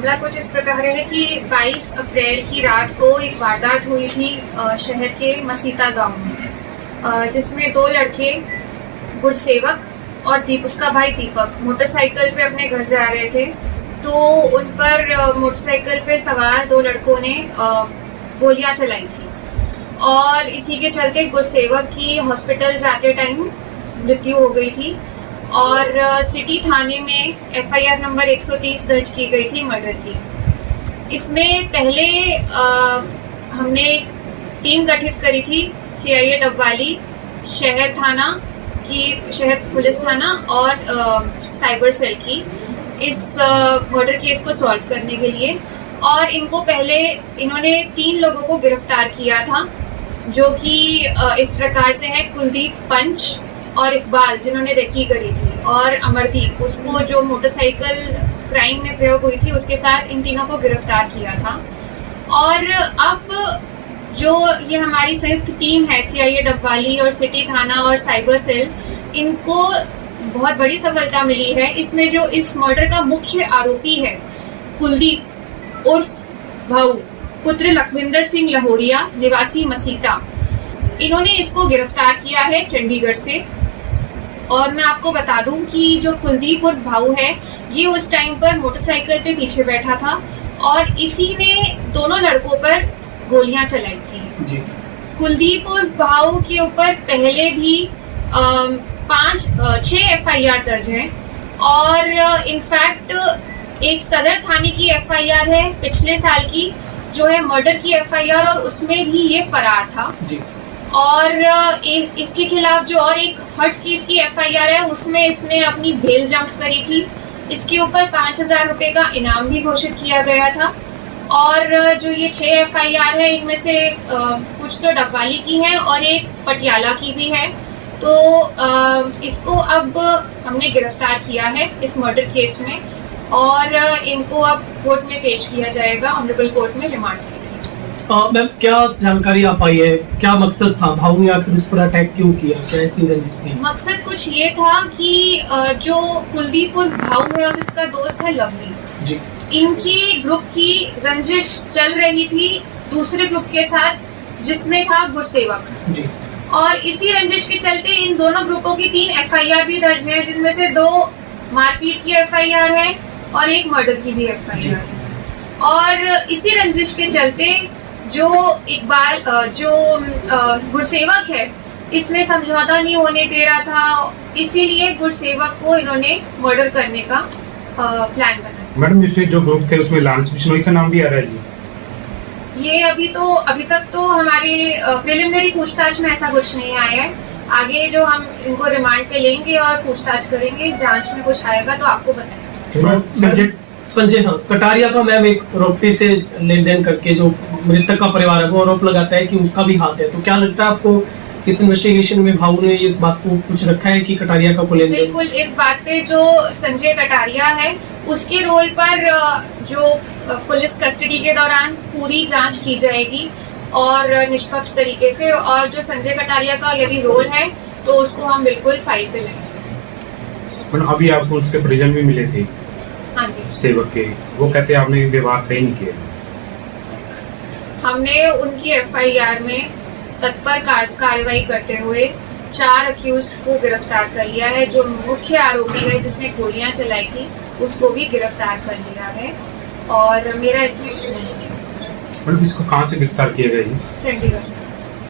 मामला कुछ इस प्रकार है कि 22 अप्रैल की रात को एक वारदात हुई थी शहर के मसीता गांव में, जिसमें दो लड़के गुरसेवक और उसका भाई दीपक मोटरसाइकिल पे अपने घर जा रहे थे। तो उन पर मोटरसाइकिल पे सवार दो लड़कों ने गोलियां चलाई थी और इसी के चलते गुरसेवक की हॉस्पिटल जाते टाइम मृत्यु हो गई थी और सिटी थाने में FIR नंबर 130 दर्ज की गई थी मर्डर की। इसमें पहले हमने एक टीम गठित करी थी CIA डबवाली, शहर थाना की, शहर पुलिस थाना और साइबर सेल की, इस मर्डर केस को सॉल्व करने के लिए। और इनको पहले इन्होंने 3 लोगों को गिरफ्तार किया था, जो कि इस प्रकार से है कुलदीप पंच और इकबाल जिन्होंने रेकी करी थी, और अमरदीप उसको जो मोटरसाइकिल क्राइम में प्रयोग हुई थी उसके साथ इन तीनों को गिरफ्तार किया था। और अब जो ये हमारी संयुक्त टीम है CIA डबवाली और सिटी थाना और साइबर सेल, इनको बहुत बड़ी सफलता मिली है। इसमें जो इस मर्डर का मुख्य आरोपी है कुलदीप उर्फ भाऊ पुत्र लखविंदर सिंह लहोरिया निवासी मसीता, इन्होंने इसको गिरफ्तार किया है चंडीगढ़ से। और मैं आपको बता दूं कि जो कुलदीप उर्फ भाऊ है, ये उस टाइम पर मोटरसाइकिल पे पीछे बैठा था और इसी ने दोनों लड़कों पर गोलियां चलाई थी जी। कुलदीप उर्फ भाऊ के ऊपर पहले भी 6 FIR दर्ज हैं और इनफैक्ट एक सदर थाने की FIR है पिछले साल की, जो है मर्डर की FIR, और उसमें भी ये फरार था जी। और इसके खिलाफ जो और एक हट केस की FIR है, उसमें इसने अपनी बेल जंप करी थी। इसके ऊपर 5000 रुपए का इनाम भी घोषित किया गया था। और जो ये 6 FIR है, इनमें से कुछ तो डबवाली की है और एक पटियाला की भी है। तो इसको अब हमने गिरफ्तार किया है इस मर्डर केस में और इनको अब कोर्ट में पेश किया जाएगा, ऑनरेबल कोर्ट में रिमांड के लिए। मैम, क्या जानकारी आ पाई है, क्या मकसद था, भाऊ ने आखिर इस पर अटैक क्यों किया, क्या ऐसी रंजिश थी? मकसद कुछ ये था कि जो कुलदीप उर्फ भाऊ है और इसका दोस्त है लवली जी, इनकी ग्रुप की रंजिश चल रही थी दूसरे ग्रुप के साथ जिसमें था गुरसेवक जी। और इसी रंजिश के चलते इन दोनों ग्रुपों की 3 FIR भी दर्ज हैं, जिनमें से 2 मारपीट की FIR है और एक मर्डर की भी FIR है। और इसी रंजिश के चलते जो इकबाल जो गुरसेवक है, इसमें समझौता नहीं होने दे रहा था, इसीलिए गुरसेवक को इन्होंने मर्डर करने का प्लान बनाया। मैडम, जिसमें जो ग्रुप थे उसमें लांस बिश्नोई का नाम भी आ रहा है जी। ये अभी तक तो हमारे प्रिलिमिनरी पूछताछ में ऐसा कुछ नहीं आया है। आगे जो हम इनको रिमांड पे लेंगे और पूछताछ करेंगे, जांच में कुछ आएगा तो आपको बताएंगे। संजय, हाँ, कटारिया का मैम एक प्रॉपर्टी से लेन देन करके जो मृतक का परिवार है वो आरोप लगाता है कि उसका भी हाथ है, तो क्या लगता है आपको इस इन्वेस्टिगेशन में भाऊ ने इस बात को कुछ रखा है कि कटारिया का लेन देन? बिल्कुल, इस बात पे जो संजय कटारिया है उसके रोल पर जो पुलिस कस्टडी के दौरान पूरी जांच की जाएगी और निष्पक्ष तरीके से, और जो संजय कटारिया का यदि रोल है तो उसको हम बिल्कुल फाइल पे लेंगे। अभी आपको उसके परिजन भी मिले थे? हाँ जी, सेवक के, वो कहते हैं आपने व्यवहार सही नहीं किया। हमने उनकी FIR में तत्पर कार्रवाई करते हुए 4 अक्यूज्ड को गिरफ्तार कर लिया है। जो मुख्य आरोपी है जिसने गोलियां चलाई थी उसको भी गिरफ्तार कर लिया है और मेरा इसमें मतलब इसको कहाँ से गिरफ्तार किया गया? चंडीगढ़ से।